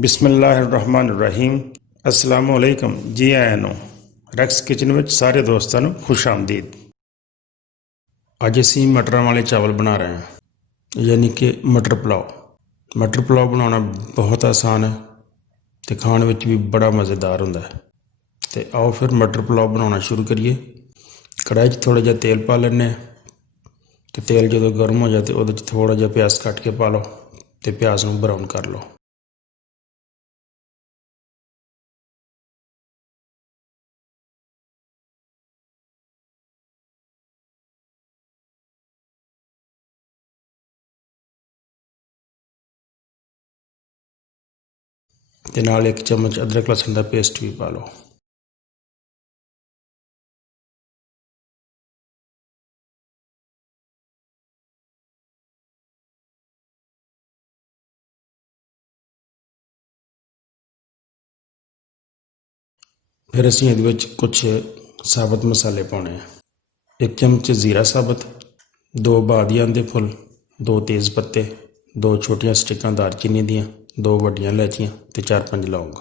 ਬਿਸਮਿਲ੍ਲਾਹਿਰਰਹਿਮਾਨਿਰਰਹੀਮ। अस्सलामु अलैकुम जी आया ਨੂੰ ਰੈਕਸ ਕਿਚਨ ਵਿੱਚ ਸਾਰੇ ਦੋਸਤਾਂ ਨੂੰ ਖੁਸ਼ ਆਮਦੀਦ। ਅੱਜ ਅਸੀਂ ਮਟਰਾਂ ਵਾਲੇ ਚਾਵਲ ਬਣਾ ਰਹੇ ਹਾਂ, ਯਾਨੀ ਕਿ ਮਟਰ ਪੁਲਾਓ। ਮਟਰ ਪੁਲਾਓ ਬਣਾਉਣਾ ਬਹੁਤ ਆਸਾਨ ਹੈ ਅਤੇ ਖਾਣ ਵਿੱਚ ਵੀ ਬੜਾ ਮਜ਼ੇਦਾਰ ਹੁੰਦਾ ਹੈ। ਅਤੇ ਆਓ ਫਿਰ ਮਟਰ ਪੁਲਾਓ ਬਣਾਉਣਾ ਸ਼ੁਰੂ ਕਰੀਏ। ਕੜਾਹੀ 'ਚ ਥੋੜ੍ਹਾ ਜਿਹਾ ਤੇਲ ਪਾ ਲੈਂਦੇ ਹਾਂ ਅਤੇ ਤੇਲ ਜਦੋਂ ਗਰਮ ਹੋ ਜਾਏ ਤਾਂ ਉਹਦੇ 'ਚ ਥੋੜ੍ਹਾ ਜਿਹਾ ਪਿਆਜ਼ ਕੱਟ ਕੇ ਪਾ ਲਓ ਅਤੇ ਪਿਆਜ਼ ਨੂੰ ਬਰਾਊਨ ਕਰ ਲਓ। ਅਤੇ ਨਾਲ 1 ਚਮਚ ਅਦਰਕ ਲਸਣ ਦਾ ਪੇਸਟ ਵੀ ਪਾ ਲਓ। ਫਿਰ ਅਸੀਂ ਇਹਦੇ ਵਿੱਚ ਕੁਛ ਸਾਬਤ ਮਸਾਲੇ ਪਾਉਣੇ ਆ। 1 ਚਮਚ ਜ਼ੀਰਾ ਸਾਬਤ, 2 ਬਾਦੀਆਂ ਦੇ ਫੁੱਲ, 2 ਤੇਜ਼ ਪੱਤੇ, 2 ਛੋਟੀਆਂ ਸਟਿਕਾਂ ਦਾਲਚੀਨੀ ਦੀਆਂ, 2 ਵੱਡੀਆਂ ਇਲਾਇਚੀਆਂ ਅਤੇ 4-5 ਲੌਂਗ।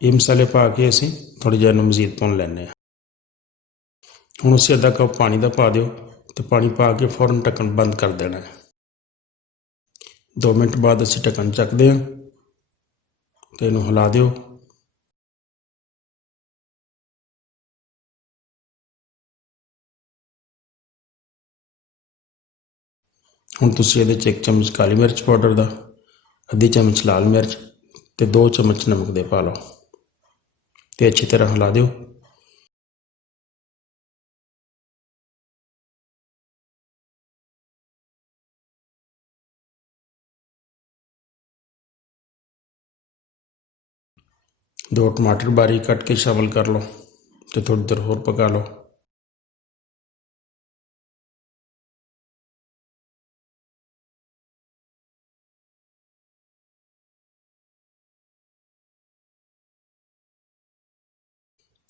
ਇਹ ਮਸਾਲੇ ਪਾ ਕੇ ਅਸੀਂ ਥੋੜ੍ਹਾ ਜਿਹਾ ਇਹਨੂੰ ਮਜ਼ੀਦ ਭੁੰਨ ਲੈਂਦੇ ਹਾਂ। ਹੁਣ ਅਸੀਂ ਅੱਧਾ ਕੱਪ ਪਾਣੀ ਦਾ ਪਾ ਦਿਓ ਅਤੇ ਪਾਣੀ ਪਾ ਕੇ ਫੌਰਨ ਢੱਕਣ ਬੰਦ ਕਰ ਦੇਣਾ ਹੈ। 2 ਮਿੰਟ ਬਾਅਦ ਅਸੀਂ ਢੱਕਣ ਚੱਕਦੇ ਹਾਂ ਅਤੇ ਇਹਨੂੰ ਹਿਲਾ ਦਿਓ। ਹੁਣ ਤੁਸੀਂ ਇਹਦੇ 'ਚ 1 ਚਮਚ ਕਾਲੀ ਮਿਰਚ ਪਾਊਡਰ ਦਾ, ਅੱਧੀ ਚਮਚ ਲਾਲ ਮਿਰਚ ਅਤੇ 2 ਚਮਚ ਨਮਕ ਦੇ ਪਾ ਲਓ ਅਤੇ ਅੱਛੀ ਤਰ੍ਹਾਂ ਹਿਲਾ ਦਿਓ। ਦੋ ਟਮਾਟਰ ਬਾਰੀਕ ਕੱਟ ਕੇ ਸ਼ਾਮਿਲ ਕਰ ਲਓ ਅਤੇ ਥੋੜ੍ਹੀ ਦੇਰ ਹੋਰ ਪਕਾ ਲਓ।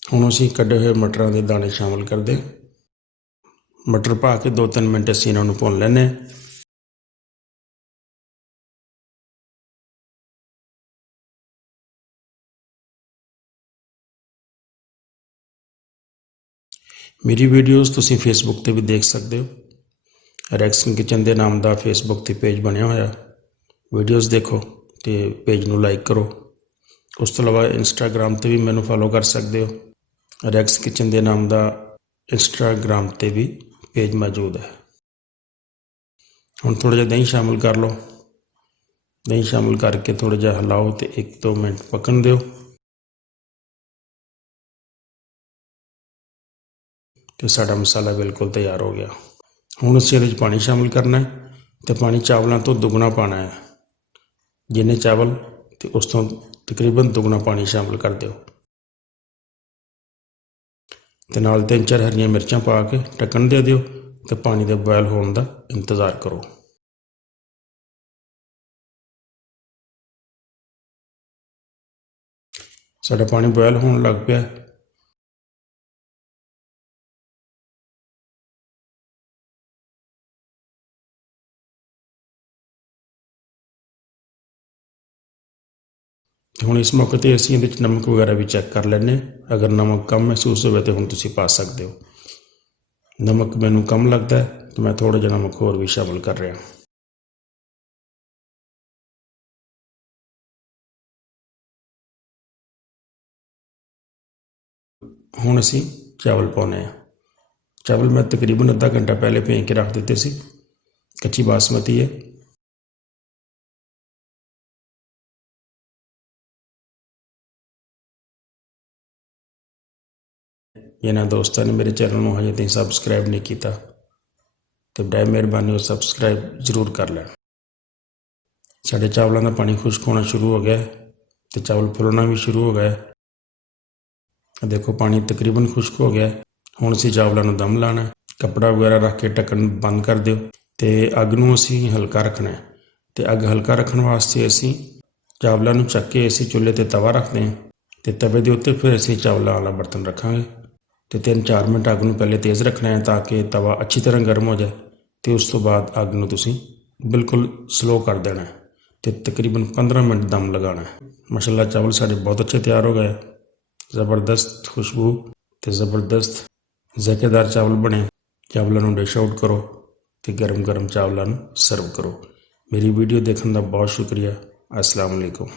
ਹੁਣ ਅਸੀਂ ਕੱਢੇ ਹੋਏ ਮਟਰਾਂ ਦੇ ਦਾਣੇ ਸ਼ਾਮਿਲ ਕਰਦੇ। ਮਟਰ ਪਾ ਕੇ 2-3 ਮਿੰਟ ਅਸੀਂ ਇਹਨਾਂ ਨੂੰ ਭੁੰਨ ਲੈਂਦੇ ਹਾਂ। ਮੇਰੀ ਵੀਡੀਓਜ਼ ਤੁਸੀਂ ਫੇਸਬੁੱਕ 'ਤੇ ਵੀ ਦੇਖ ਸਕਦੇ ਹੋ। ਰੈਕਸ ਕਿਚਨ ਦੇ ਨਾਮ ਦਾ ਫੇਸਬੁੱਕ 'ਤੇ ਪੇਜ ਬਣਿਆ ਹੋਇਆ। ਵੀਡੀਓਜ਼ ਦੇਖੋ ਅਤੇ ਪੇਜ ਨੂੰ ਲਾਈਕ ਕਰੋ। ਉਸ ਤੋਂ ਇਲਾਵਾ ਇੰਸਟਾਗ੍ਰਾਮ 'ਤੇ ਵੀ ਮੈਨੂੰ ਫੋਲੋ ਕਰ ਸਕਦੇ ਹੋ। ਰੈਕਸ ਕਿਚਨ ਦੇ ਨਾਮ ਦਾ ਇੰਸਟਾਗ੍ਰਾਮ 'ਤੇ ਵੀ ਪੇਜ ਮੌਜੂਦ ਹੈ। ਹੁਣ ਥੋੜ੍ਹਾ ਜਿਹਾ ਦਹੀਂ ਸ਼ਾਮਿਲ ਕਰ ਲਓ। ਦਹੀਂ ਸ਼ਾਮਿਲ ਕਰਕੇ ਥੋੜ੍ਹਾ ਜਿਹਾ ਹਿਲਾਓ ਅਤੇ 1-2 ਮਿੰਟ ਪੱਕਣ ਦਿਓ ਅਤੇ ਸਾਡਾ ਮਸਾਲਾ ਬਿਲਕੁਲ ਤਿਆਰ ਹੋ ਗਿਆ। ਹੁਣ ਅਸੀਂ ਇਹਦੇ 'ਚ ਪਾਣੀ ਸ਼ਾਮਿਲ ਕਰਨਾ ਹੈ ਅਤੇ ਪਾਣੀ ਚਾਵਲਾਂ ਤੋਂ ਦੁੱਗਣਾ ਪਾਉਣਾ ਹੈ। ਜਿੰਨੇ ਚਾਵਲ ਅਤੇ ਉਸ ਤੋਂ ਤਕਰੀਬਨ ਦੁੱਗਣਾ ਪਾਣੀ ਸ਼ਾਮਿਲ ਕਰ ਦਿਓ ਅਤੇ ਨਾਲ 3-4 ਹਰੀਆਂ ਮਿਰਚਾਂ ਪਾ ਕੇ ਢੱਕਣ ਦੇ ਦਿਓ ਅਤੇ ਪਾਣੀ ਦੇ ਬੋਇਲ ਹੋਣ ਦਾ ਇੰਤਜ਼ਾਰ ਕਰੋ। ਸਾਡਾ ਪਾਣੀ ਬੋਇਲ ਹੋਣ ਲੱਗ ਪਿਆ। ਹੁਣ ਇਸ ਮੌਕੇ 'ਤੇ ਅਸੀਂ ਇਹਦੇ 'ਚ ਨਮਕ ਵਗੈਰਾ ਵੀ ਚੈੱਕ ਕਰ ਲੈਂਦੇ। ਅਗਰ ਨਮਕ ਕਮ ਮਹਿਸੂਸ ਹੋਵੇ ਤਾਂ ਹੁਣ ਤੁਸੀਂ ਪਾ ਸਕਦੇ ਹੋ। ਨਮਕ ਮੈਨੂੰ ਕਮ ਲੱਗਦਾ ਹੈ ਤਾਂ ਮੈਂ ਥੋੜ੍ਹਾ ਜਿਹਾ ਨਮਕ ਹੋਰ ਵੀ ਸ਼ਾਮਿਲ ਕਰ ਰਿਹਾ। ਹੁਣ ਅਸੀਂ ਚਾਵਲ ਪਾਉਣੇ ਆ। ਚਾਵਲ ਮੈਂ ਤਕਰੀਬਨ ਅੱਧਾ ਘੰਟਾ ਪਹਿਲੇ ਭੇਂ ਕੇ ਰੱਖ ਦਿੱਤੇ ਸੀ। ਕੱਚੀ ਬਾਸਮਤੀ ਹੈ। ਇਹਨਾਂ ਦੋਸਤਾਂ ਨੇ ਮੇਰੇ ਚੈਨਲ ਨੂੰ ਹਜੇ ਤਾਈਂ ਸਬਸਕ੍ਰਾਈਬ ਨਹੀਂ ਕੀਤਾ ਅਤੇ ਬੜੀ ਮਿਹਰਬਾਨੀ ਉਹ ਸਬਸਕ੍ਰਾਈਬ ਜ਼ਰੂਰ ਕਰ ਲੈਣ। ਸਾਡੇ ਚਾਵਲਾਂ ਦਾ ਪਾਣੀ ਖੁਸ਼ਕ ਹੋਣਾ ਸ਼ੁਰੂ ਹੋ ਗਿਆ ਅਤੇ ਚਾਵਲ ਫੁੱਲਣਾ ਵੀ ਸ਼ੁਰੂ ਹੋ ਗਿਆ। ਦੇਖੋ ਪਾਣੀ ਤਕਰੀਬਨ ਖੁਸ਼ਕ ਹੋ ਗਿਆ। ਹੁਣ ਅਸੀਂ ਚਾਵਲਾਂ ਨੂੰ ਦਮ ਲਾਉਣਾ। ਕੱਪੜਾ ਵਗੈਰਾ ਰੱਖ ਕੇ ਢੱਕਣ ਬੰਦ ਕਰ ਦਿਓ ਅਤੇ ਅੱਗ ਨੂੰ ਅਸੀਂ ਹਲਕਾ ਰੱਖਣਾ ਅਤੇ ਅੱਗ ਹਲਕਾ ਰੱਖਣ ਵਾਸਤੇ ਅਸੀਂ ਚਾਵਲਾਂ ਨੂੰ ਚੱਕ ਕੇ ਅਸੀਂ ਚੁੱਲ੍ਹੇ 'ਤੇ ਤਵਾ ਰੱਖਦੇ ਹਾਂ ਅਤੇ ਤਵੇ ਦੇ ਉੱਤੇ ਫਿਰ ਅਸੀਂ ਚਾਵਲਾਂ ਵਾਲਾ ਬਰਤਨ ਰੱਖਾਂਗੇ ਅਤੇ 3-4 ਮਿੰਟ ਅੱਗ ਨੂੰ ਪਹਿਲੇ ਤੇਜ਼ ਰੱਖਣਾ ਹੈ ਤਾਂ ਕਿ ਤਵਾ ਅੱਛੀ ਤਰ੍ਹਾਂ ਗਰਮ ਹੋ ਜਾਏ ਅਤੇ ਉਸ ਤੋਂ ਬਾਅਦ ਅੱਗ ਨੂੰ ਤੁਸੀਂ ਬਿਲਕੁਲ ਸਲੋ ਕਰ ਦੇਣਾ ਤੇ ਤਕਰੀਬਨ 15 ਮਿੰਟ ਦਮ ਲਗਾਉਣਾ ਹੈ। ਮਾਸ਼ਾਅੱਲਾ ਚਾਵਲ ਸਾਡੇ ਬਹੁਤ ਅੱਛੇ ਤਿਆਰ ਹੋ ਗਏ, ਜ਼ਬਰਦਸਤ ਖੁਸ਼ਬੂ ਤੇ ਜ਼ਬਰਦਸਤ ਜ਼ਾਇਕੇਦਾਰ ਚਾਵਲ ਬਣੇ। ਚਾਵਲਾਂ ਨੂੰ ਡਿਸ਼ ਆਊਟ ਕਰੋ ਤੇ ਗਰਮ ਗਰਮ ਚਾਵਲਾਂ ਨੂੰ ਸਰਵ ਕਰੋ। ਮੇਰੀ ਵੀਡੀਓ ਦੇਖਣ ਦਾ ਬਹੁਤ ਸ਼ੁਕਰੀਆ। अस्सलाम वालेकुम।